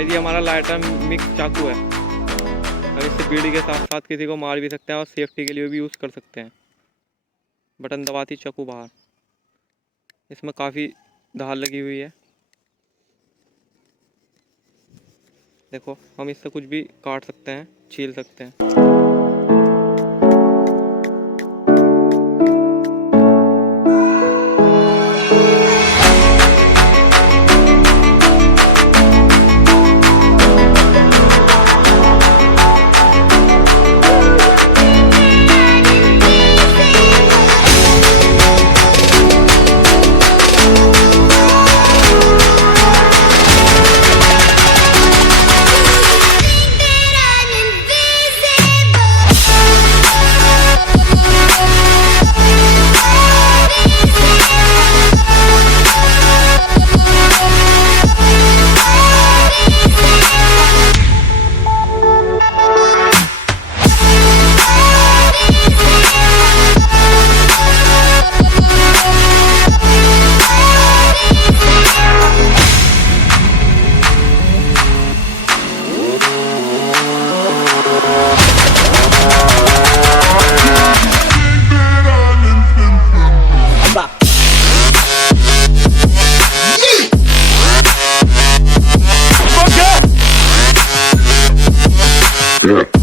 Guys ये हमारा lighter mix चाकू है। अब इससे बीड़ी के साथ साथ किसी को मार भी सकते हैं और सेफ्टी के लिए भी यूज़ कर सकते हैं। बटन दबाती चाकू बाहर। इसमें काफ़ी धार लगी हुई है। देखो हम इससे कुछ भी काट सकते हैं, छील सकते हैं। Yeah.